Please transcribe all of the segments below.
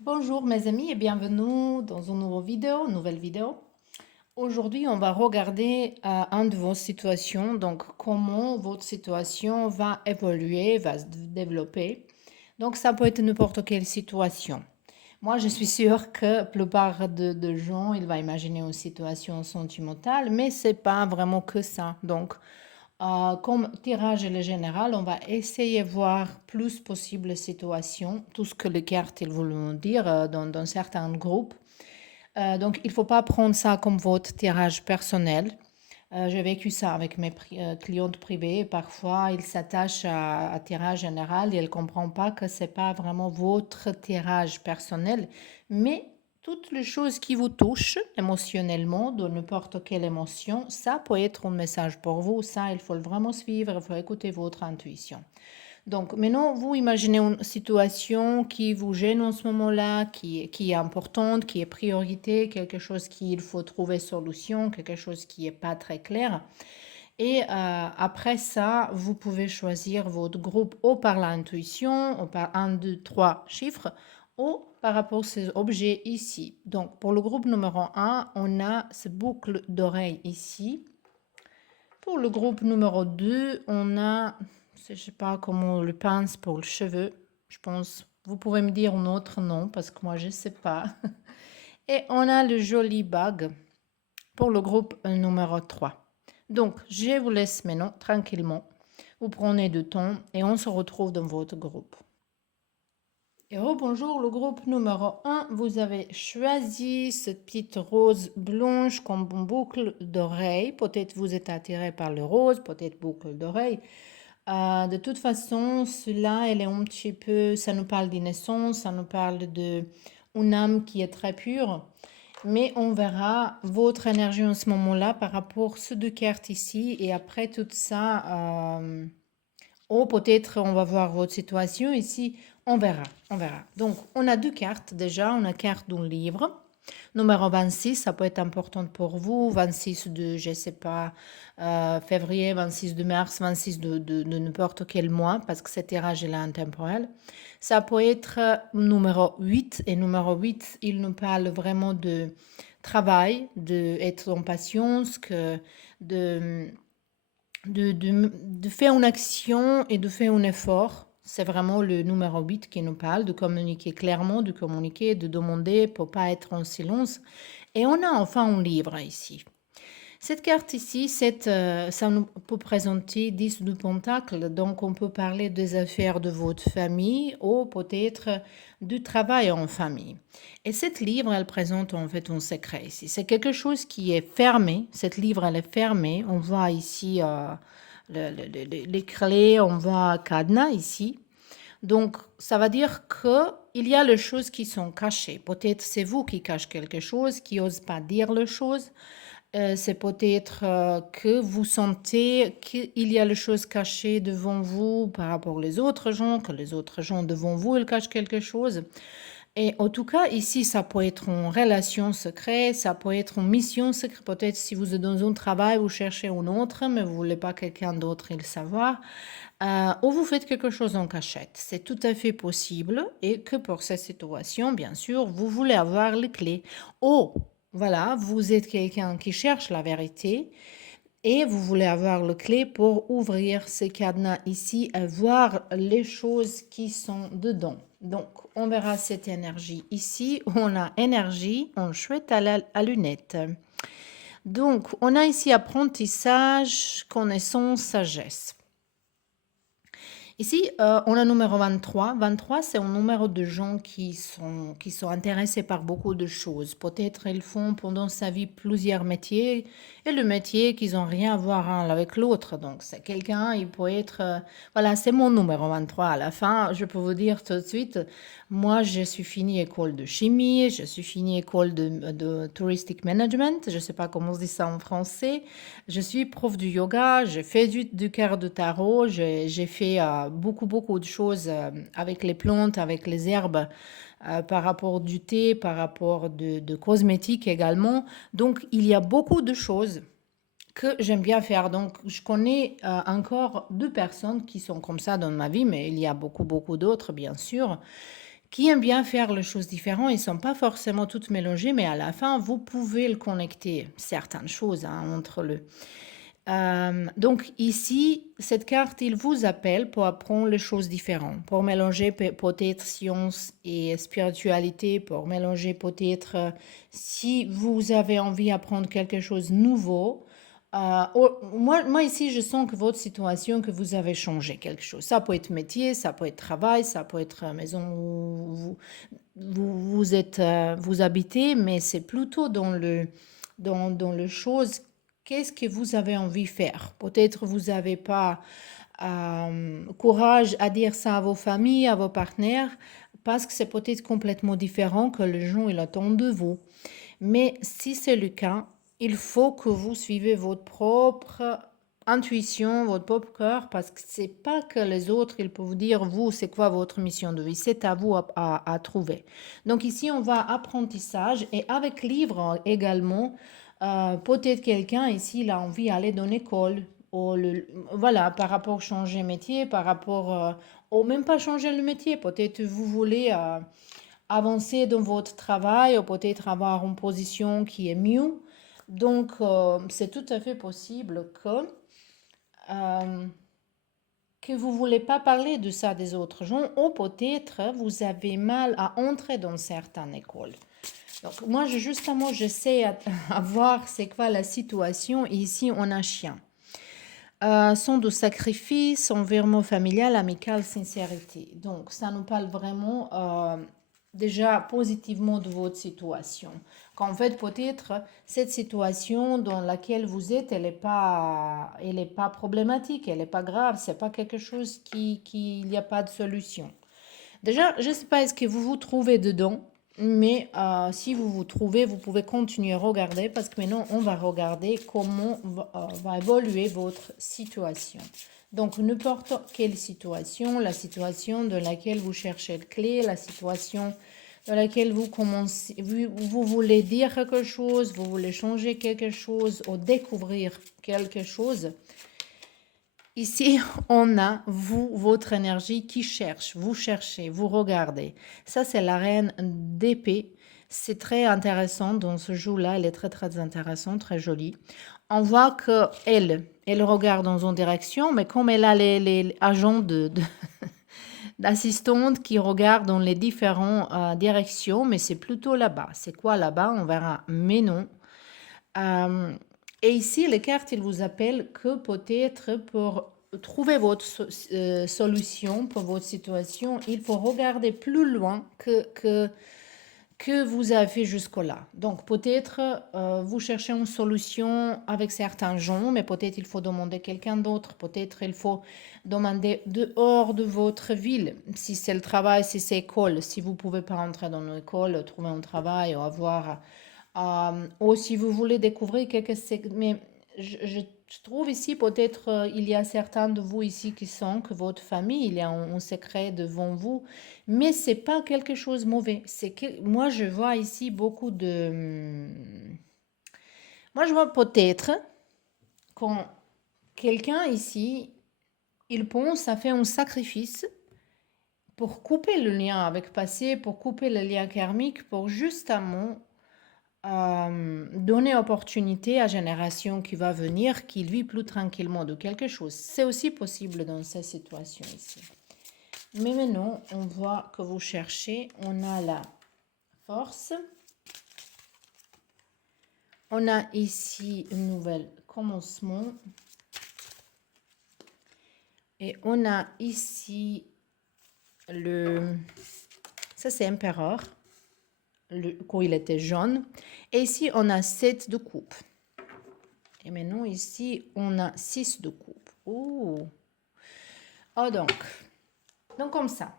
Bonjour mes amis et bienvenue dans une nouvelle vidéo. Aujourd'hui, on va regarder un de vos situations, donc comment votre situation va évoluer, va se développer. Donc ça peut être n'importe quelle situation. Moi, je suis sûre que la plupart de gens, ils vont imaginer une situation sentimentale, mais c'est pas vraiment que ça. Donc, comme tirage le général, on va essayer de voir plus possible situations, tout ce que les cartes ils veulent dire dans certains groupes. Donc, il ne faut pas prendre ça comme votre tirage personnel. J'ai vécu ça avec mes clientes privées. Parfois, ils s'attachent à tirage général et elles ne comprennent pas que ce n'est pas vraiment votre tirage personnel, mais toutes les choses qui vous touchent émotionnellement, de n'importe quelle émotion, ça peut être un message pour vous. Ça, il faut vraiment suivre, il faut écouter votre intuition. Donc maintenant, vous imaginez une situation qui vous gêne en ce moment-là, qui est importante, qui est priorité, quelque chose qu'il faut trouver solution, quelque chose qui n'est pas très clair. Et après ça, vous pouvez choisir votre groupe ou par l'intuition, ou par un, 2, 3 chiffres, ou par rapport à ces objets ici. Donc pour le groupe numéro un, on a ce boucle d'oreille ici. Pour le groupe numéro 2, on a, je ne sais pas comment on le pince pour le cheveu, je pense, vous pouvez me dire un autre nom parce que moi je ne sais pas. Et on a le joli bag pour le groupe numéro 3. Donc, je vous laisse maintenant tranquillement. Vous prenez du temps et on se retrouve dans votre groupe. Et bonjour, le groupe numéro un, vous avez choisi cette petite rose blanche comme une boucle d'oreille. Peut-être vous êtes attiré par le rose, peut-être boucle d'oreille. De toute façon, cela, elle est un petit peu, ça nous parle d'innocence, ça nous parle de une âme qui est très pure. Mais on verra votre énergie en ce moment-là par rapport à ces deux cartes ici. Et après tout ça, ou peut-être on va voir votre situation ici. On verra, on verra. Donc, on a deux cartes déjà. On a carte d'un livre. Numéro 26, ça peut être important pour vous. 26 de, je ne sais pas, février, 26 de mars, 26 de n'importe quel mois, parce que cet tirage est intemporel. Ça peut être numéro 8. Et numéro 8, il nous parle vraiment de travail, d'être en patience, de faire une action et de faire un effort. C'est vraiment le numéro 8 qui nous parle, de communiquer clairement, de communiquer, de demander pour pas être en silence. Et on a enfin un livre ici. Cette carte ici, ça nous peut présenter 10 de Pentacle, donc on peut parler des affaires de votre famille ou peut-être du travail en famille. Et cette livre, elle présente en fait un secret ici. C'est quelque chose qui est fermé. Cette livre, elle est fermée. On voit ici les clés, on voit cadenas ici. Donc, ça veut dire qu'il y a les choses qui sont cachées. Peut-être c'est vous qui cachez quelque chose, qui n'ose pas dire les choses. C'est peut-être que vous sentez qu'il y a les choses cachées devant vous par rapport aux autres gens, que les autres gens devant vous, ils cachent quelque chose. Et en tout cas, ici, ça peut être une relation secrète, ça peut être une mission secrète. Peut-être si vous êtes dans un travail, vous cherchez un autre, mais vous ne voulez pas quelqu'un d'autre le savoir. Ou vous faites quelque chose en cachette. C'est tout à fait possible. Et que pour cette situation, bien sûr, vous voulez avoir les clés. Ou, voilà, vous êtes quelqu'un qui cherche la vérité et vous voulez avoir le clé pour ouvrir ces cadenas ici et voir les choses qui sont dedans. Donc, on verra cette énergie ici. On a énergie, on chouette à lunettes. Donc, on a ici apprentissage, connaissance, sagesse. Ici, on a numéro 23. 23, c'est un numéro de gens qui sont intéressés par beaucoup de choses. Peut-être ils font pendant sa vie plusieurs métiers et le métier qu'ils n'ont rien à voir un avec l'autre. Donc, c'est quelqu'un, il peut être... voilà, c'est mon numéro 23. À la fin, je peux vous dire tout de suite, moi, je suis fini école de chimie, je suis fini école de touristic management, je ne sais pas comment on dit ça en français. Je suis prof du yoga, j'ai fait du carreau de tarot, j'ai fait beaucoup, beaucoup de choses avec les plantes, avec les herbes, par rapport du thé, par rapport de cosmétiques également. Donc, il y a beaucoup de choses que j'aime bien faire. Donc, je connais encore deux personnes qui sont comme ça dans ma vie, mais il y a beaucoup, beaucoup d'autres, bien sûr, qui aiment bien faire les choses différentes. Ils ne sont pas forcément toutes mélangées, mais à la fin, vous pouvez le connecter, certaines choses hein, entre eux. Donc ici, cette carte, il vous appelle pour apprendre les choses différentes, pour mélanger peut-être science et spiritualité, pour mélanger peut-être si vous avez envie d'apprendre quelque chose de nouveau. Moi, ici, je sens que votre situation, que vous avez changé quelque chose. Ça peut être métier, ça peut être travail, ça peut être maison où vous habitez, mais c'est plutôt dans le chose, qu'est-ce que vous avez envie de faire. Peut-être vous n'avez pas courage à dire ça à vos familles, à vos partenaires, parce que c'est peut-être complètement différent que les gens ils attendent de vous. Mais si c'est le cas, il faut que vous suivez votre propre intuition, votre propre cœur, parce que c'est pas que les autres, ils peuvent vous dire, vous, c'est quoi votre mission de vie, c'est à vous à trouver. Donc ici, on va apprentissage et avec livre également, peut-être quelqu'un ici, il a envie d'aller dans l'école, voilà, par rapport à changer métier, par rapport, ou même pas changer le métier, peut-être vous voulez avancer dans votre travail ou peut-être avoir une position qui est mieux. Donc, c'est tout à fait possible euh, que vous ne voulez pas parler de ça des autres gens ou peut-être vous avez mal à entrer dans certaines écoles. Donc, moi, justement, j'essaie à voir c'est quoi la situation. Et ici, on a un chien. Son de sacrifice, environnement familial, amical, sincérité. Donc, ça nous parle vraiment déjà positivement de votre situation. Qu'en fait, peut-être, cette situation dans laquelle vous êtes, elle est pas problématique, elle n'est pas grave, c'est pas quelque chose il n'y a pas de solution. Déjà, je ne sais pas est-ce que vous vous trouvez dedans, mais si vous vous trouvez, vous pouvez continuer à regarder parce que maintenant, on va regarder comment va évoluer votre situation. Donc, n'importe quelle situation, la situation dans laquelle vous cherchez le clé, la situation dans laquelle vous commencez, vous voulez dire quelque chose, vous voulez changer quelque chose ou découvrir quelque chose. Ici, on a vous, votre énergie qui cherche, vous cherchez, vous regardez. Ça, c'est la reine d'épée. C'est très intéressant dans ce jeu-là. Elle est très, très intéressante, très jolie. On voit qu'elle regarde dans une direction, mais comme elle a les agents d'assistantes qui regardent dans les différentes directions, mais c'est plutôt là-bas. C'est quoi là-bas? On verra. Mais non. Et ici, les cartes, ils vous appellent que peut-être pour trouver votre solution pour votre situation, il faut regarder plus loin que vous avez fait jusque-là. Donc, peut-être vous cherchez une solution avec certains gens, mais peut-être il faut demander quelqu'un d'autre. Peut-être il faut demander dehors de votre ville. Si c'est le travail, si c'est l'école, si vous ne pouvez pas entrer dans l'école, trouver un travail ou avoir... ou si vous voulez découvrir quelque chose... Mais je trouve ici, peut-être, il y a certains de vous ici qui sont que votre famille, il y a un secret devant vous. Mais c'est pas quelque chose de mauvais. C'est que moi je vois ici beaucoup de. Moi je vois peut-être quand quelqu'un ici, il pense à faire un sacrifice pour couper le lien avec le passé, pour couper le lien karmique, pour justement donner opportunité à la génération qui va venir, qu'il vit plus tranquillement de quelque chose. C'est aussi possible dans cette situation ici. Mais maintenant, on voit que vous cherchez, on a la force. On a ici un nouvel commencement. Et on a ici ça c'est empereur, quand il était jaune. Et ici, on a 7 de coupe. Et maintenant, ici, on a 6 de coupe. Oh, donc comme ça.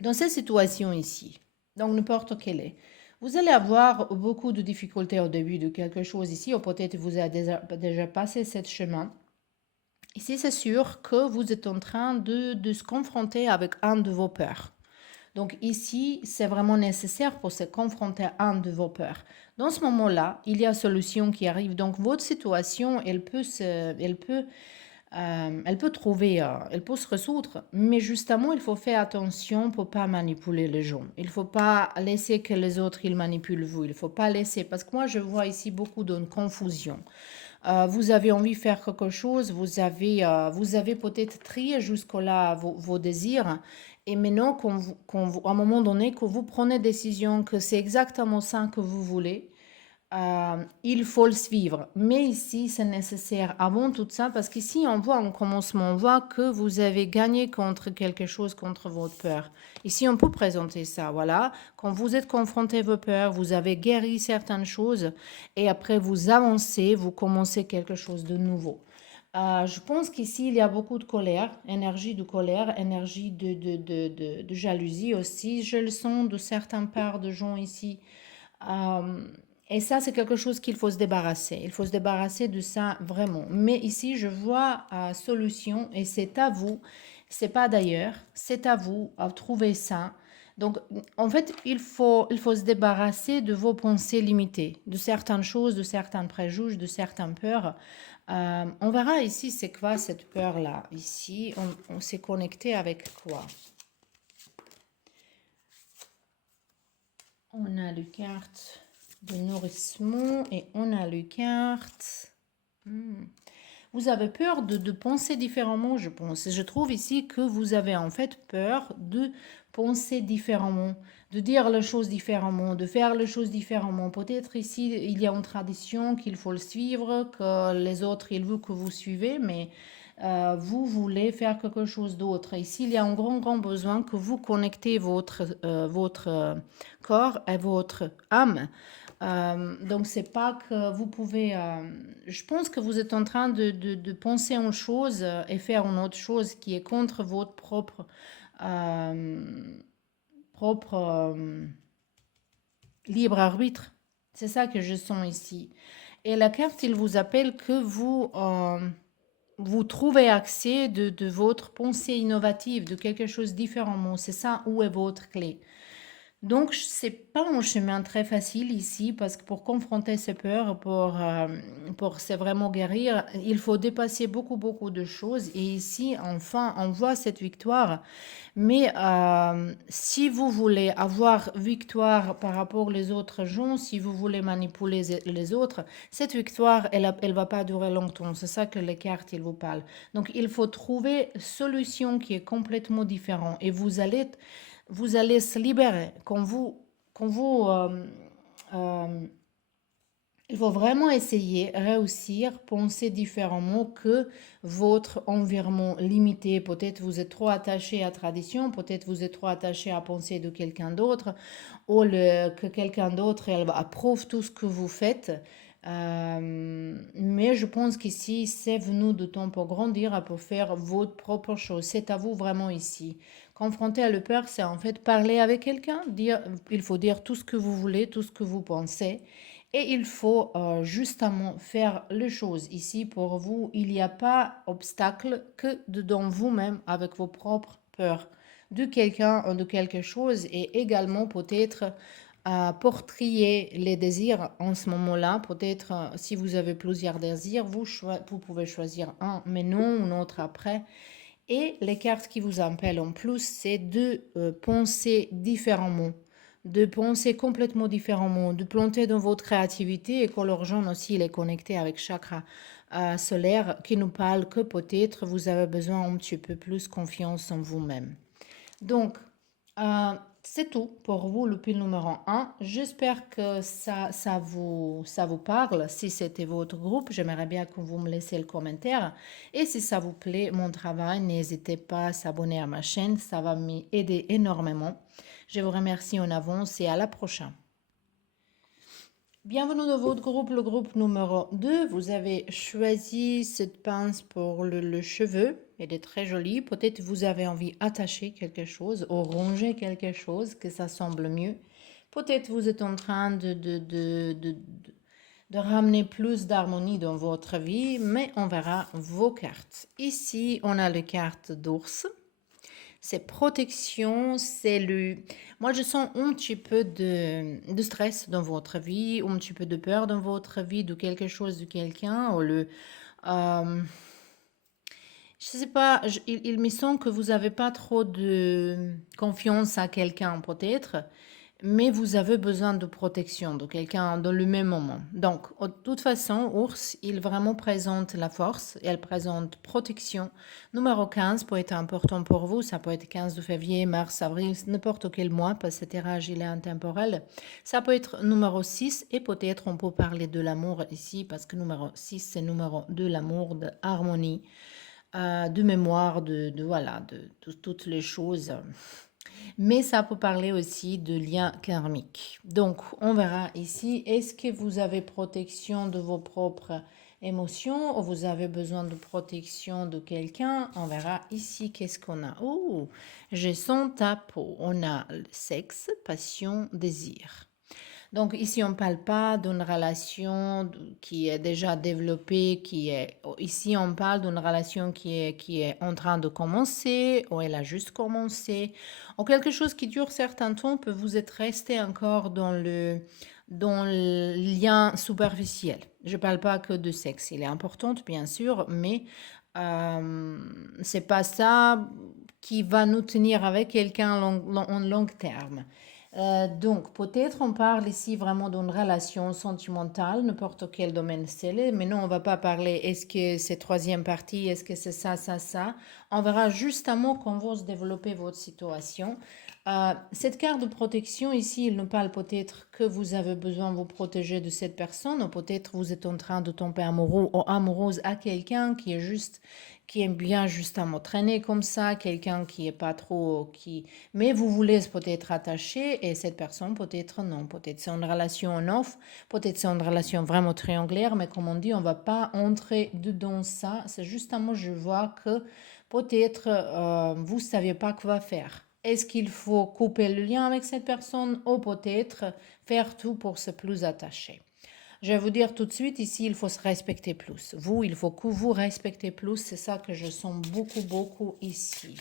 Dans cette situation ici, donc n'importe quelle est, vous allez avoir beaucoup de difficultés au début de quelque chose ici, ou peut-être vous avez déjà passé ce chemin. Ici, c'est sûr que vous êtes en train de se confronter avec un de vos peurs. Donc ici, c'est vraiment nécessaire pour se confronter à un de vos peurs. Dans ce moment-là, il y a une solution qui arrive. Donc votre situation, elle peut Elle peut trouver, elle peut se résoudre, mais justement, il faut faire attention pour pas manipuler les gens. Il faut pas laisser que les autres ils manipulent vous. Il faut pas laisser, parce que moi je vois ici beaucoup de confusion. Vous avez envie de faire quelque chose, vous avez peut-être trié jusque-là vos désirs, et maintenant, à un moment donné, que vous prenez décision que c'est exactement ça que vous voulez, il faut le suivre. Mais ici, c'est nécessaire avant tout ça, parce qu'ici, on voit en commencement, on voit que vous avez gagné contre quelque chose, contre votre peur. Ici, on peut présenter ça, voilà. Quand vous êtes confronté à vos peurs, vous avez guéri certaines choses, et après, vous avancez, vous commencez quelque chose de nouveau. Je pense qu'ici, il y a beaucoup de colère, énergie de jalousie aussi. Je le sens de certaines parts de gens ici. Euh, et ça, c'est quelque chose qu'il faut se débarrasser. Il faut se débarrasser de ça vraiment. Mais ici, je vois solution et c'est à vous. C'est pas d'ailleurs. C'est à vous à trouver ça. Donc, en fait, il faut se débarrasser de vos pensées limitées, de certaines choses, de certains préjugés, de certaines peurs. On verra ici, c'est quoi cette peur-là. Ici, on s'est connecté avec quoi? On a le carte de nourrissement et on a le carte. Vous avez peur de penser différemment, je pense. Je trouve ici que vous avez en fait peur de penser différemment, de dire les choses différemment, de faire les choses différemment. Peut-être ici, il y a une tradition qu'il faut le suivre, que les autres, ils veulent que vous suivez, mais vous voulez faire quelque chose d'autre. Ici, il y a un grand besoin que vous connectez votre corps et votre âme. Donc, c'est pas que vous pouvez. Je pense que vous êtes en train de penser une chose et faire une autre chose qui est contre votre euh, propre libre arbitre. C'est ça que je sens ici. Et la carte, il vous appelle que vous trouvez accès de votre pensée innovative, de quelque chose différemment. C'est ça où est votre clé. Donc, c'est pas un chemin très facile ici parce que pour confronter ses peurs, pour c'est vraiment guérir, il faut dépasser beaucoup de choses. Et ici, enfin, on voit cette victoire. Mais si vous voulez avoir victoire par rapport aux autres gens, si vous voulez manipuler les autres, cette victoire, elle va pas durer longtemps. C'est ça que les cartes, ils vous parlent. Donc, il faut trouver une solution qui est complètement différente. Et vous allez se libérer. Quand vous euh, il faut vraiment essayer, réussir, penser différemment que votre environnement limité. Peut-être vous êtes trop attaché à la tradition, peut-être vous êtes trop attaché à penser de quelqu'un d'autre, ou que quelqu'un d'autre approuve tout ce que vous faites. Mais je pense qu'ici, c'est venu de temps pour grandir, et pour faire votre propre chose. C'est à vous vraiment ici. Confronter à la peur, c'est en fait parler avec quelqu'un, il faut dire tout ce que vous voulez, tout ce que vous pensez. Et il faut justement faire les choses. Ici, pour vous, il n'y a pas obstacle que dedans vous-même avec vos propres peurs de quelqu'un ou de quelque chose et également peut-être pour trier les désirs en ce moment-là. Peut-être si vous avez plusieurs désirs, vous pouvez choisir un, mais non un autre après. Et les cartes qui vous appellent en plus, c'est de penser différemment, de penser complètement différemment, de planter dans votre créativité et que l'argent aussi il est connecté avec chakra solaire qui nous parle que peut-être vous avez besoin un petit peu plus confiance en vous-même. Donc, c'est tout pour vous, le pile numéro un. J'espère que ça vous parle. Si c'était votre groupe, j'aimerais bien que vous me laissiez le commentaire. Et si ça vous plaît, mon travail, n'hésitez pas à s'abonner à ma chaîne. Ça va m'aider énormément. Je vous remercie en avance et à la prochaine. Bienvenue dans votre groupe, le groupe numéro 2. Vous avez choisi cette pince pour le cheveu. Elle est très jolie. Peut-être vous avez envie d'attacher quelque chose ou ronger quelque chose, que ça semble mieux. Peut-être vous êtes en train de ramener plus d'harmonie dans votre vie, mais on verra vos cartes. Ici, on a les cartes d'ours. C'est protection, c'est le... Moi, je sens un petit peu de stress dans votre vie, un petit peu de peur dans votre vie, de quelque chose, de quelqu'un, ou le... euh, Je sais pas, il me semble que vous n'avez pas trop de confiance à quelqu'un peut-être, mais vous avez besoin de protection de quelqu'un dans le même moment. Donc, de toute façon, ours, il vraiment présente la force, et elle présente protection. Numéro 15 peut être important pour vous, ça peut être 15 de février, mars, avril, n'importe quel mois, parce que cet tirage, il est intemporel. Ça peut être numéro 6, et peut-être on peut parler de l'amour ici, parce que numéro 6, c'est numéro de l'amour, de harmonie, de mémoire, voilà, toutes les choses. Mais ça peut parler aussi de liens karmiques. Donc, on verra ici, est-ce que vous avez protection de vos propres émotions ou vous avez besoin de protection de quelqu'un? On verra ici, qu'est-ce qu'on a? Oh, j'ai son tapot. On a le sexe, passion, désir. Donc ici, on ne parle pas d'une relation qui est déjà développée, ici on parle d'une relation qui est en train de commencer, ou elle a juste commencé, ou quelque chose qui dure certains temps peut vous être resté encore dans le lien superficiel. Je ne parle pas que de sexe, il est important bien sûr, mais c'est pas ça qui va nous tenir avec quelqu'un en long terme. Donc, peut-être on parle ici vraiment d'une relation sentimentale, n'importe quel domaine c'est, mais non, on va pas parler est-ce que c'est troisième partie, est-ce que c'est ça, ça, ça. On verra justement quand vous se développer votre situation. Cette carte de protection ici, il nous parle peut-être que vous avez besoin de vous protéger de cette personne, ou peut-être vous êtes en train de tomber amoureux ou amoureuse à quelqu'un qui aime bien justement traîner comme ça, quelqu'un qui est pas trop, mais vous voulez peut-être attacher et cette personne peut-être non, peut-être c'est une relation en off, peut-être c'est une relation vraiment triangulaire, mais comme on dit, on va pas entrer dedans ça, c'est justement, je vois que peut-être vous saviez pas quoi faire. Est-ce qu'il faut couper le lien avec cette personne ou peut-être faire tout pour se plus attacher? Je vais vous dire tout de suite, ici, il faut se respecter plus. Vous, il faut que vous respectez plus. C'est ça que je sens beaucoup, beaucoup ici.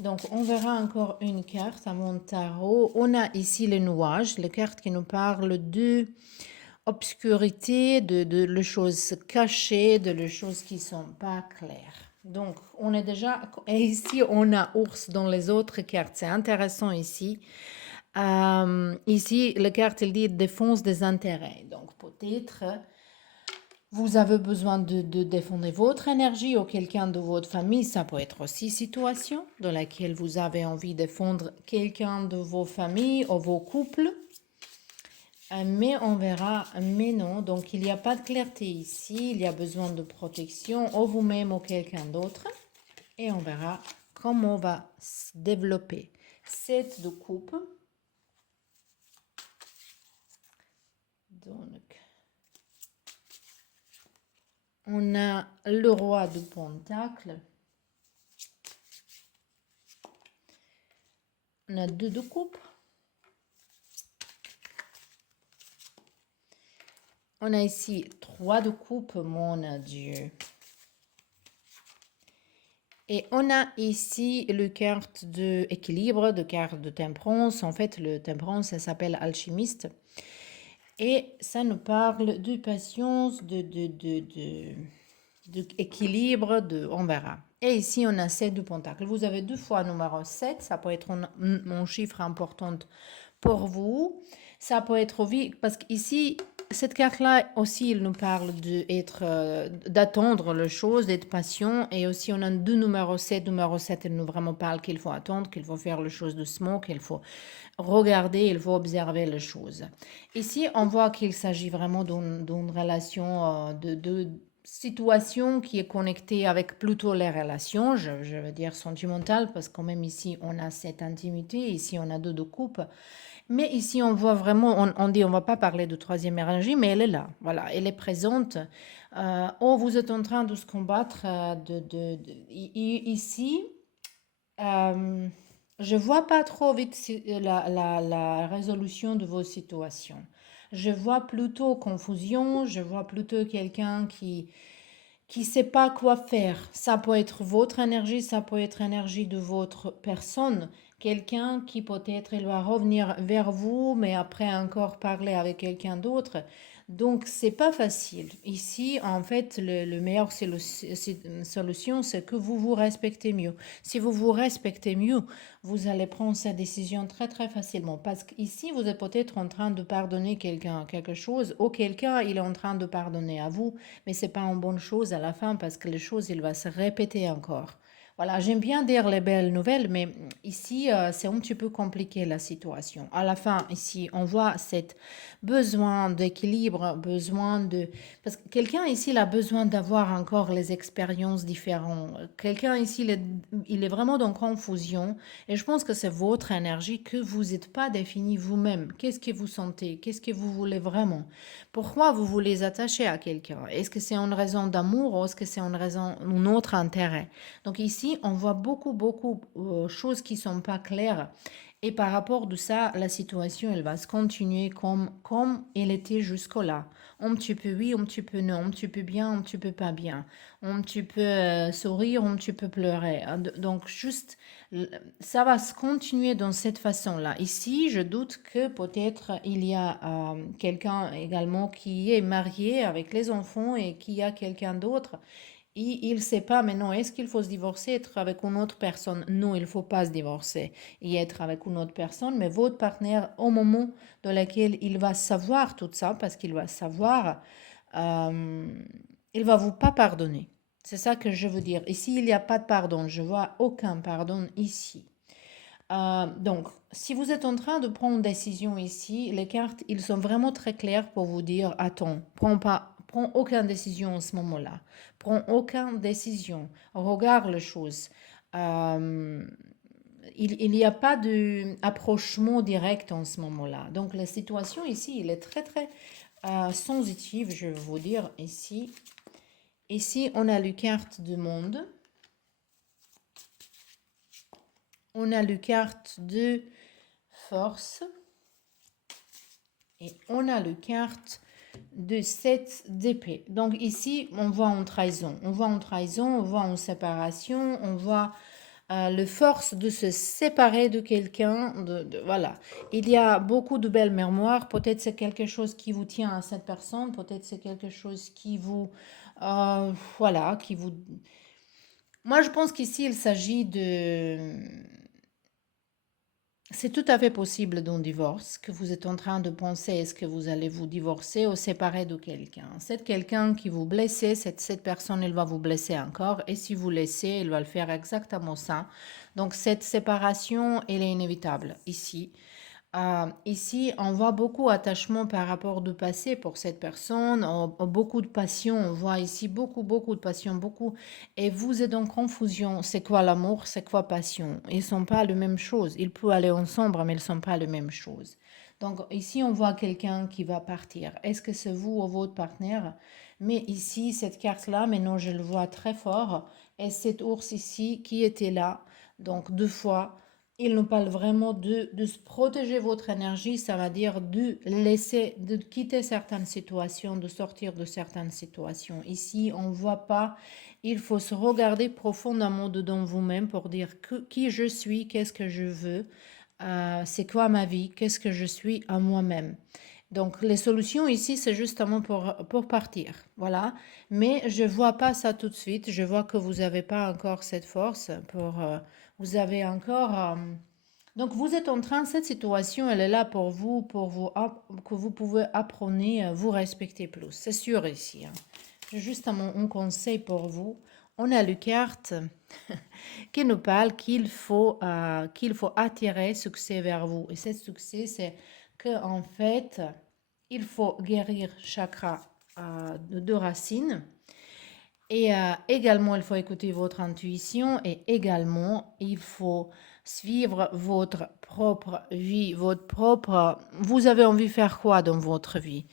Donc, on verra encore une carte à mon tarot. On a ici les nuages, les cartes qui nous parlent de obscurité, de les choses cachées, de les choses qui sont pas claires. Donc, on est déjà... Et ici, on a ours dans les autres cartes. C'est intéressant ici. Ici, la carte, elle dit défense des intérêts. Donc, peut-être vous avez besoin de défendre votre énergie ou quelqu'un de votre famille. Ça peut être aussi situation dans laquelle vous avez envie de défendre quelqu'un de vos familles ou vos couples. Mais on verra, mais non. Donc, il n'y a pas de clarté ici. Il y a besoin de protection ou vous-même ou quelqu'un d'autre. Et on verra comment on va se développer. 7 de coupe. Donc, on a le roi de Pentacle. On a 2 de coupe. On a ici 3 de coupe, mon Dieu. Et on a ici le carte de équilibre, de carte de temperance. En fait, le temperance, ça s'appelle alchimiste. Et ça nous parle de patience, d'équilibre, on verra. Et ici, on a 7 de pentacle. Vous avez 2 fois numéro 7. Ça peut être un chiffre important pour vous. Ça peut être parce qu'ici, cette carte-là aussi, il nous parle d'attendre les choses, d'être patient. Et aussi, on a 2 numéro 7. Numéro 7, il nous vraiment parle qu'il faut attendre, qu'il faut faire les choses doucement, qu'il faut regarder, il faut observer les choses. Ici, on voit qu'il s'agit vraiment d'une relation de situation qui est connectée avec plutôt les relations, je veux dire sentimentales, parce que quand même ici, on a cette intimité, ici, on a 2 de coupe. Mais ici, on voit vraiment, on dit, on ne va pas parler de troisième énergie, mais elle est là, voilà, elle est présente. Oh, vous êtes en train de se combattre ici. Je vois pas trop vite la résolution de vos situations. Je vois plutôt confusion, je vois plutôt quelqu'un qui sait pas quoi faire. Ça peut être votre énergie, ça peut être l'énergie de votre personne quelqu'un qui peut-être il va revenir vers vous, mais après encore parler avec quelqu'un d'autre. Donc, c'est pas facile. Ici, en fait, le meilleur solution, c'est que vous vous respectez mieux. Si vous vous respectez mieux, vous allez prendre cette décision très, très facilement. Parce qu'ici, vous êtes peut-être en train de pardonner quelqu'un quelque chose, ou quelqu'un, il est en train de pardonner à vous, mais c'est pas une bonne chose à la fin parce que les choses, il va se répéter encore. Voilà, j'aime bien dire les belles nouvelles, mais ici, c'est un petit peu compliqué la situation. À la fin, ici, on voit cette besoin d'équilibre, besoin de... Parce que quelqu'un ici, il a besoin d'avoir encore les expériences différentes. Quelqu'un ici, il est vraiment dans confusion. Et je pense que c'est votre énergie que vous n'êtes pas défini vous-même. Qu'est-ce que vous sentez? Qu'est-ce que vous voulez vraiment? Pourquoi vous voulez attacher à quelqu'un? Est-ce que c'est une raison d'amour ou est-ce que c'est une raison, un autre intérêt? Donc ici, on voit beaucoup de choses qui sont pas claires. Et par rapport de ça, la situation, elle va se continuer comme elle était jusque-là. Un petit peu oui, un petit peu non, un petit peu bien, un petit peu pas bien. Un petit peu sourire, un petit peu pleurer. Donc juste, ça va se continuer dans cette façon-là. Ici, je doute que peut-être il y a quelqu'un également qui est marié avec les enfants et qui a quelqu'un d'autre il ne sait pas maintenant, est-ce qu'il faut se divorcer, être avec une autre personne? Non, il ne faut pas se divorcer et être avec une autre personne, mais votre partenaire, au moment dans lequel il va savoir tout ça, parce qu'il va savoir, euh, il va vous pas pardonner. C'est ça que je veux dire. Ici, il n'y a pas de pardon. Je vois aucun pardon ici. Donc, si vous êtes en train de prendre une décision ici, les cartes, ils sont vraiment très clairs pour vous dire, attends, prends aucune décision en ce moment-là. Prends aucune décision. Regarde les choses. Euh, il n'y a pas d'approchement direct en ce moment-là. Donc, la situation ici, elle est très, très sensitive, je vais vous dire ici. Ici, on a le carte du monde. On a le carte de force. Et on a le carte de 7 d'épée. Donc ici, on voit en trahison. On voit en trahison, on voit en séparation, on voit le force de se séparer de quelqu'un. Voilà. Il y a beaucoup de belles mémoires. Peut-être c'est quelque chose qui vous tient à cette personne. Peut-être c'est quelque chose qui vous... voilà, qui vous... Moi, je pense qu'ici, il s'agit de... C'est tout à fait possible d'un divorce, que vous êtes en train de penser est-ce que vous allez vous divorcer ou séparer de quelqu'un. C'est quelqu'un qui vous blesse, cette personne, elle va vous blesser encore. Et si vous laissez, elle va le faire exactement ça. Donc cette séparation, elle est inévitable ici. Ici, on voit beaucoup d'attachement par rapport au passé pour cette personne, beaucoup de passion, on voit ici beaucoup de passion, beaucoup. Et vous êtes en confusion, c'est quoi l'amour, c'est quoi passion? Ils ne sont pas la même chose, ils peuvent aller ensemble, mais ils ne sont pas la même chose. Donc ici, on voit quelqu'un qui va partir. Est-ce que c'est vous ou votre partenaire? Mais ici, cette carte-là, maintenant je le vois très fort, et cet ours ici qui était là, donc deux fois. Il nous parle vraiment de se protéger votre énergie, ça veut dire de laisser, de quitter certaines situations, de sortir de certaines situations. Ici, on ne voit pas, il faut se regarder profondément dedans vous-même pour dire qui je suis, qu'est-ce que je veux, c'est quoi ma vie, qu'est-ce que je suis à moi-même. Donc, les solutions ici, c'est justement pour partir. Voilà. Mais je ne vois pas ça tout de suite. Je vois que vous n'avez pas encore cette force pour... vous avez encore... donc, vous êtes en train, cette situation, elle est là pour vous, que vous pouvez apprendre, vous respecter plus. C'est sûr ici. Hein. J'ai juste un conseil pour vous. On a le carte qui nous parle qu'il faut attirer succès vers vous. Et ce succès, c'est qu'en fait, il faut guérir chakra de racines. Et également, il faut écouter votre intuition et également, il faut suivre votre propre vie, votre propre... Vous avez envie de faire quoi dans votre vie?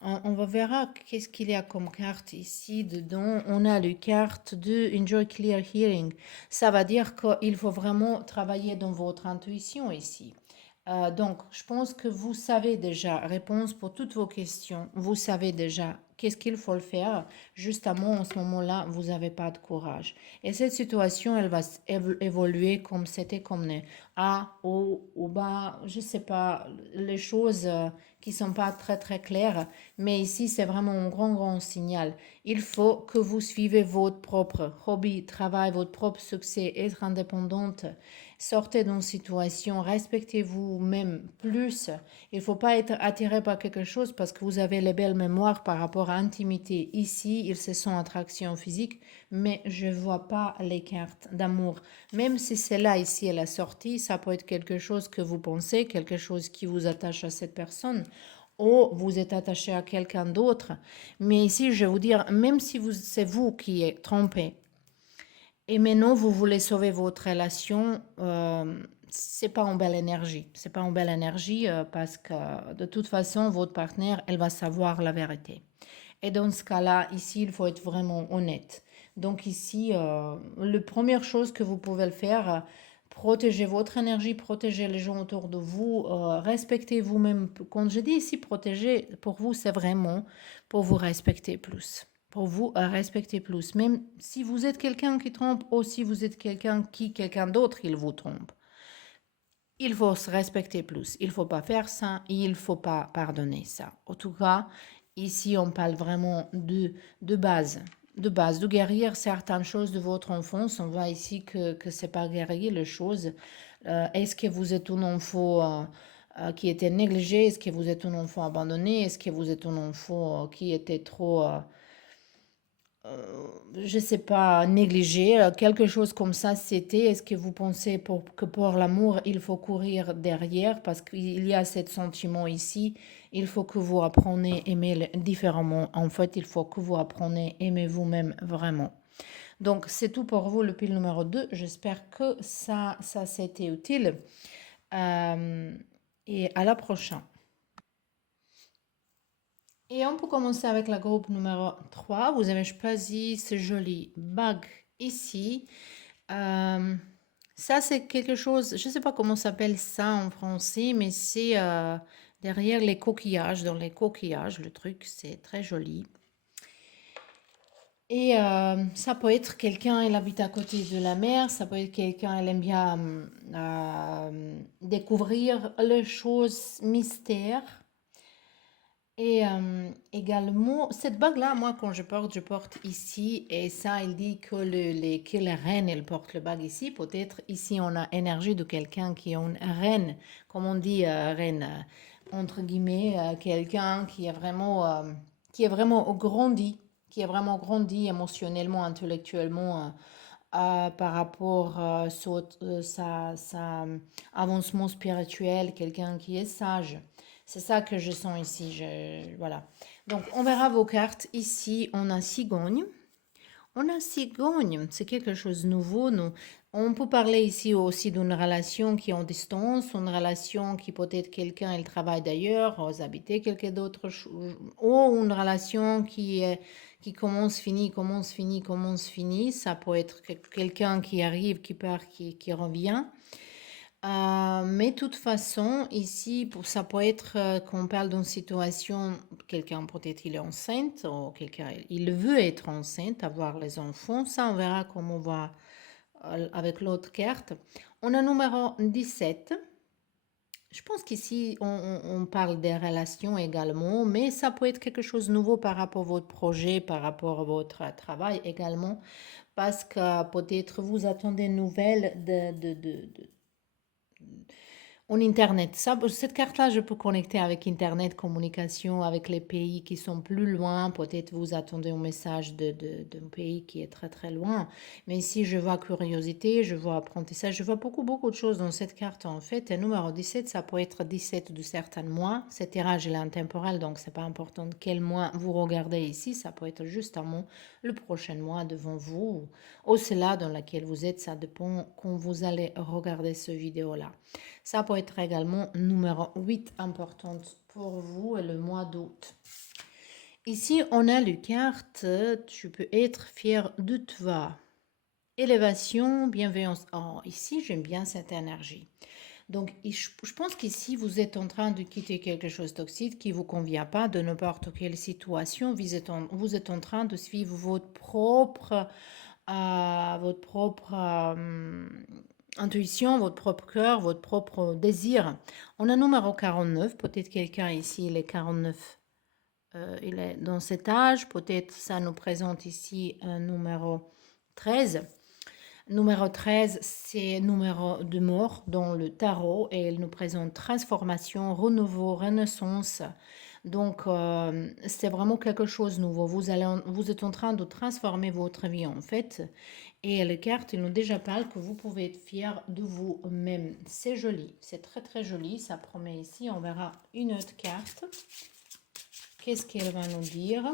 On va verra qu'est-ce qu'il y a comme carte ici dedans. On a le carte de Enjoy Clear Hearing. Ça va dire qu'il faut vraiment travailler dans votre intuition ici. Donc, je pense que vous savez déjà réponse pour toutes vos questions. Vous savez déjà qu'est-ce qu'il faut le faire. Justement, en ce moment-là, vous n'avez pas de courage. Et cette situation, elle va évoluer comme c'était comme A, haut ou bas, je sais pas, les choses qui sont pas très très claires. Mais ici, c'est vraiment un grand, grand signal. Il faut que vous suivez votre propre hobby, travail, votre propre succès, être indépendante. Sortez d'une situation, respectez vous-même plus. Il ne faut pas être attiré par quelque chose parce que vous avez les belles mémoires par rapport à l'intimité. Ici, ils se sont attraction physique, mais je ne vois pas les cartes d'amour. Même si c'est là, ici, à la sortie, ça peut être quelque chose que vous pensez, quelque chose qui vous attache à cette personne ou vous êtes attaché à quelqu'un d'autre. Mais ici, je vais vous dire, même si c'est vous qui êtes trompé, et maintenant, vous voulez sauver votre relation, c'est pas en belle énergie. C'est pas en belle énergie parce que de toute façon, votre partenaire, elle va savoir la vérité. Et dans ce cas-là, ici, il faut être vraiment honnête. Donc ici, la première chose que vous pouvez le faire, protégez votre énergie, protégez les gens autour de vous, respectez vous-même. Quand je dis ici protéger, pour vous, c'est vraiment pour vous respecter plus. Pour vous respecter plus. Même si vous êtes quelqu'un qui trompe ou si vous êtes quelqu'un d'autre, il vous trompe. Il faut se respecter plus. Il ne faut pas faire ça. Il ne faut pas pardonner ça. En tout cas, ici, on parle vraiment de base. De guérir certaines choses de votre enfance. On voit ici que ce n'est pas guérir les choses. Est-ce que vous êtes un enfant qui était négligé? Est-ce que vous êtes un enfant abandonné? Est-ce que vous êtes un enfant qui était trop je sais pas, négligé, quelque chose comme ça, c'était, est-ce que vous pensez que pour l'amour, il faut courir derrière parce qu'il y a ce sentiment ici, il faut que vous appreniez à aimer différemment. En fait, il faut que vous appreniez à aimer vous-même vraiment. Donc, c'est tout pour vous, le pile numéro 2. J'espère que ça c'était utile. Et à la prochaine. Et on peut commencer avec la groupe numéro 3. Vous avez choisi ce joli bague ici. Euh, Ça, c'est quelque chose, je ne sais pas comment s'appelle ça en français, mais c'est derrière les coquillages, dans les coquillages, le truc, c'est très joli. Et ça peut être quelqu'un, il habite à côté de la mer, ça peut être quelqu'un, il aime bien découvrir les choses mystères. Et également, cette bague-là, moi, quand je porte ici, et ça, il dit que, que les reines, elles portent le bague ici. Peut-être ici, on a énergie de quelqu'un qui est une reine, comme on dit, reine, entre guillemets, quelqu'un qui est vraiment grandi, qui est vraiment grandi émotionnellement, intellectuellement, par rapport à sa avancement spirituel, quelqu'un qui est sage. C'est ça que je sens ici. Voilà. Donc, on verra vos cartes. Ici, on a cigogne. On a cigogne. C'est quelque chose de nouveau. On peut parler ici aussi d'une relation qui est en distance, une relation qui peut-être quelqu'un, il travaille d'ailleurs, vous habitez quelque d'autre chose, ou une relation qui commence, finit, commence, finit, commence, finit. Ça peut être quelqu'un qui arrive, qui part, qui revient. Mais de toute façon, ici, ça peut être qu'on parle d'une situation, quelqu'un peut-être il est enceinte, ou quelqu'un il veut être enceinte, avoir les enfants. Ça, on verra comment on va avec l'autre carte. On a numéro 17. Je pense qu'ici, on parle des relations également, mais ça peut être quelque chose de nouveau par rapport à votre projet, par rapport à votre travail également, parce que peut-être vous attendez une nouvelle en Internet. Ça, cette carte-là, je peux connecter avec Internet, communication avec les pays qui sont plus loin. Peut-être vous attendez un message d'un pays qui est très très loin. Mais ici, je vois curiosité, je vois apprentissage, je vois beaucoup beaucoup de choses dans cette carte en fait. Et numéro 17, ça peut être 17 de certains mois. Cet tirage est intemporel, donc c'est pas important de quel mois vous regardez ici. Ça peut être justement le prochain mois devant vous ou cela dans lequel vous êtes. Ça dépend quand vous allez regarder ce vidéo-là. Ça peut être également numéro 8 importante pour vous et le mois d'août. Ici, on a les cartes. Tu peux être fier de toi. Élévation, bienveillance. Oh, ici, j'aime bien cette énergie. Donc, je pense qu'ici, vous êtes en train de quitter quelque chose de toxique qui ne vous convient pas de n'importe quelle situation. Vous êtes en train de suivre votre propre intuition, votre propre cœur, votre propre désir. On a numéro 49, peut-être quelqu'un ici, il est 49, il est dans cet âge, peut-être ça nous présente ici un numéro 13. Numéro 13, c'est numéro de mort dans le tarot et il nous présente transformation, renouveau, renaissance. Donc, c'est vraiment quelque chose de nouveau. Vous êtes en train de transformer votre vie en fait. Et les cartes, ils nous déjà parlent que vous pouvez être fier de vous-même. C'est joli, c'est très très joli. Ça promet ici, on verra une autre carte. Qu'est-ce qu'elle va nous dire?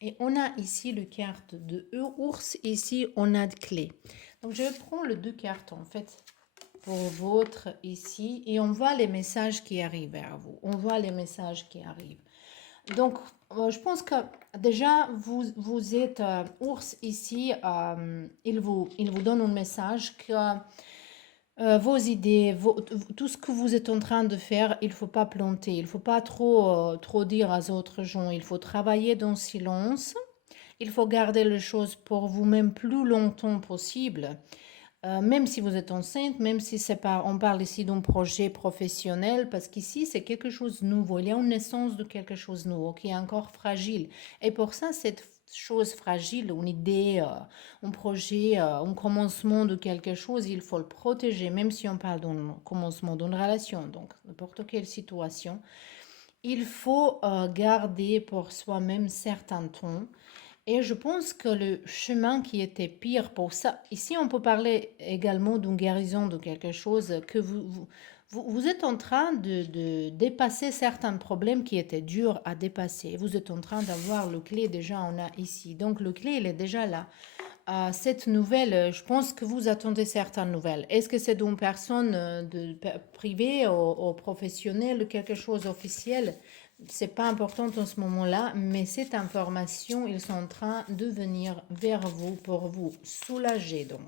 Et on a ici le carte de ours. Ici, on a de clés. Donc, je prends les deux cartes en fait pour votre ici. Et on voit les messages qui arrivent vers vous. On voit les messages qui arrivent. Donc, je pense que déjà, vous êtes ours ici. Il vous donne un message que vos idées, tout ce que vous êtes en train de faire, il ne faut pas planter. Il ne faut pas trop dire aux autres gens. Il faut travailler dans le silence. Il faut garder les choses pour vous-même plus longtemps possible. Même si vous êtes enceinte, même si c'est pas, on parle ici d'un projet professionnel, parce qu'ici c'est quelque chose de nouveau. Il y a une naissance de quelque chose de nouveau qui est encore fragile. Et pour ça, cette chose fragile, une idée, un projet, un commencement de quelque chose, il faut le protéger, même si on parle d'un commencement d'une relation, donc n'importe quelle situation. Il faut garder pour soi-même certains tons. Et je pense que le chemin qui était pire pour ça, ici on peut parler également d'une guérison de quelque chose que vous êtes en train de dépasser certains problèmes qui étaient durs à dépasser. Vous êtes en train d'avoir le clé déjà, on a ici. Donc le clé, il est déjà là. Cette nouvelle, je pense que vous attendez certaines nouvelles. Est-ce que c'est d'une personne privée ou professionnelle, quelque chose officiel? C'est pas important en ce moment-là, mais cette information, ils sont en train de venir vers vous pour vous soulager. Donc,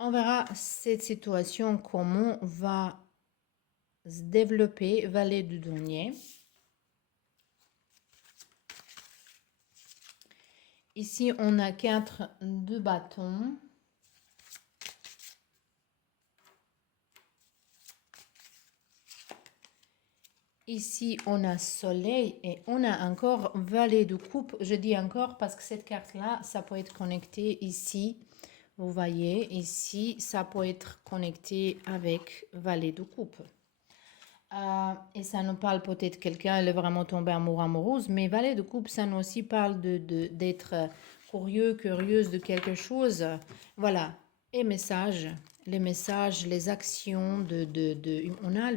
on verra cette situation, comment va se développer. Valet du denier. Ici, on a 4 de bâtons. Ici, on a soleil et on a encore valet de coupe. Je dis encore parce que cette carte-là, ça peut être connecté ici. Vous voyez, ici, ça peut être connecté avec valet de coupe. Et ça nous parle peut-être quelqu'un, elle est vraiment tombée amoureuse, mais valet de coupe, ça nous aussi parle d'être curieux, curieuse de quelque chose. Voilà. Et messages, les messages, les actions on a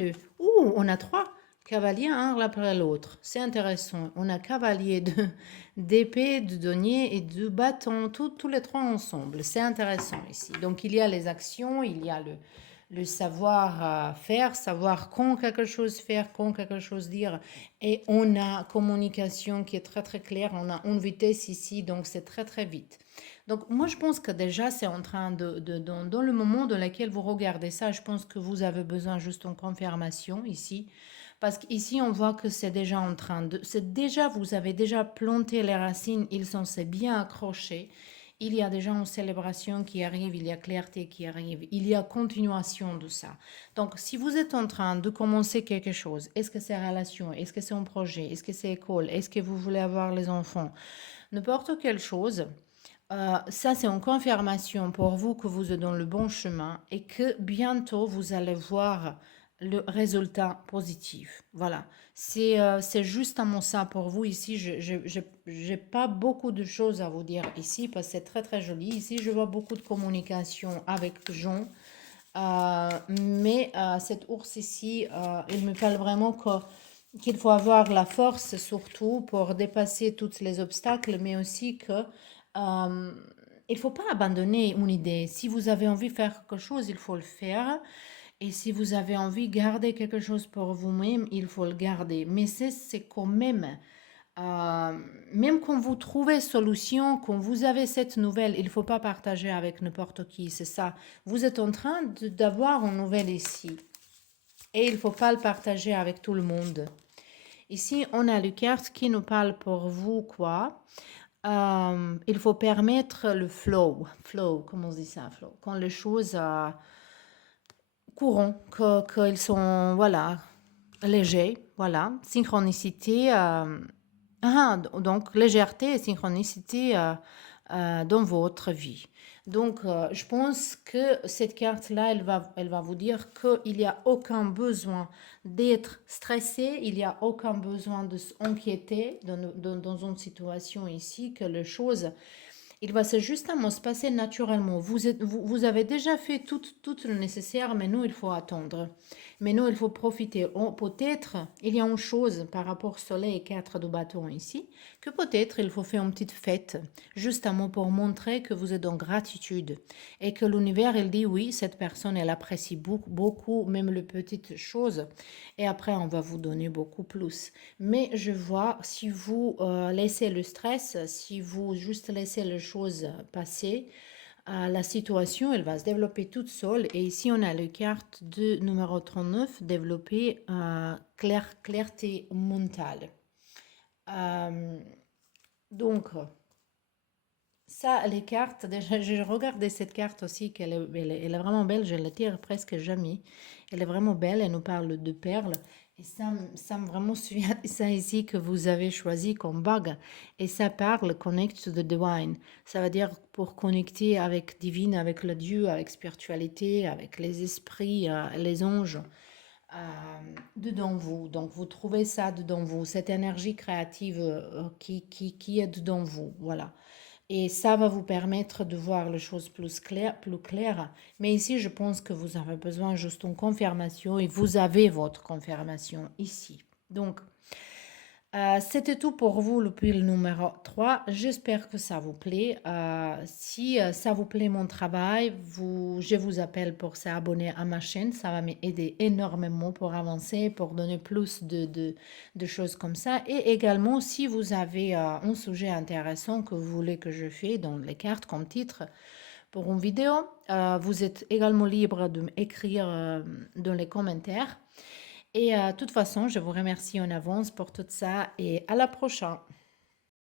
on a 3 cavaliers, un après l'autre. C'est intéressant. On a cavalier d'épée, de denier et de bâton, tous les 3 ensemble. C'est intéressant ici. Donc, il y a les actions, il y a le savoir faire, savoir quand quelque chose faire, quand quelque chose dire. Et on a communication qui est très très claire. On a une vitesse ici, donc c'est très très vite. Donc moi je pense que déjà c'est en train dans le moment dans lequel vous regardez ça, je pense que vous avez besoin juste d'une confirmation ici. Parce qu'ici on voit que c'est déjà en train de... vous avez déjà planté les racines, ils sont bien accrochés. Il y a déjà une célébration qui arrive, il y a clarté qui arrive, il y a continuation de ça. Donc, si vous êtes en train de commencer quelque chose, est-ce que c'est relation, est-ce que c'est un projet, est-ce que c'est école, est-ce que vous voulez avoir les enfants, n'importe quelle chose, ça c'est une confirmation pour vous que vous êtes dans le bon chemin et que bientôt vous allez voir le résultat positif. Voilà, c'est justement ça pour vous ici. Je n'ai pas beaucoup de choses à vous dire ici parce que c'est très très joli. Ici, je vois beaucoup de communication avec Jean. Mais cet ours ici, il me parle vraiment qu'il faut avoir la force surtout pour dépasser tous les obstacles, mais aussi que il ne faut pas abandonner une idée. Si vous avez envie de faire quelque chose, il faut le faire. Et si vous avez envie de garder quelque chose pour vous-même, il faut le garder. Mais c'est quand même Euh, Même quand vous trouvez solution, quand vous avez cette nouvelle, il ne faut pas partager avec n'importe qui, c'est ça. Vous êtes en train d'avoir une nouvelle ici. Et il ne faut pas le partager avec tout le monde. Ici, on a le carte qui nous parle pour vous, quoi. Il faut permettre le flow. Flow, comment on dit ça, flow? Quand les choses courent, qu'ils sont, voilà, légers, voilà. Synchronicité. Donc, légèreté et synchronicité dans votre vie. Donc, je pense que cette carte-là, elle va vous dire qu'il n'y a aucun besoin d'être stressé, il n'y a aucun besoin de s'inquiéter dans une situation ici, que les choses il va justement se passer naturellement. Vous avez déjà fait tout le nécessaire, mais nous, il faut attendre. Mais nous, il faut profiter. Peut-être, il y a une chose par rapport au soleil et 4 de bâton ici, que peut-être il faut faire une petite fête, justement pour montrer que vous êtes en gratitude et que l'univers, il dit oui, cette personne, elle apprécie beaucoup, beaucoup même les petites choses. Et après, on va vous donner beaucoup plus. Mais je vois, si vous laissez le stress, si vous juste laissez les choses passer, la situation, elle va se développer toute seule. Et ici, on a le carte de numéro 39, développer clarté mentale. Euh, donc, ça, les cartes, déjà, j'ai regardé cette carte aussi, elle est vraiment belle, je la tire presque jamais. Elle est vraiment belle, elle nous parle de perles. Et ça me vraiment souvient de ça ici que vous avez choisi comme bague. Et ça parle connect to the divine. Ça veut dire pour connecter avec divine, avec le Dieu, avec spiritualité, avec les esprits, les anges dedans vous. Donc vous trouvez ça dedans vous, cette énergie créative qui est dedans vous. Voilà. Et ça va vous permettre de voir les choses plus claires, plus claires. Mais ici, je pense que vous avez besoin juste d'une confirmation et vous avez votre confirmation ici. Donc, c'était tout pour vous, le pull numéro 3. J'espère que ça vous plaît. Si ça vous plaît mon travail, je vous appelle pour s'abonner à ma chaîne. Ça va m'aider énormément pour avancer, pour donner plus de choses comme ça. Et également, si vous avez un sujet intéressant que vous voulez que je fasse dans les cartes comme titre pour une vidéo, vous êtes également libre de m'écrire dans les commentaires. Et de toute façon, je vous remercie en avance pour tout ça et à la prochaine.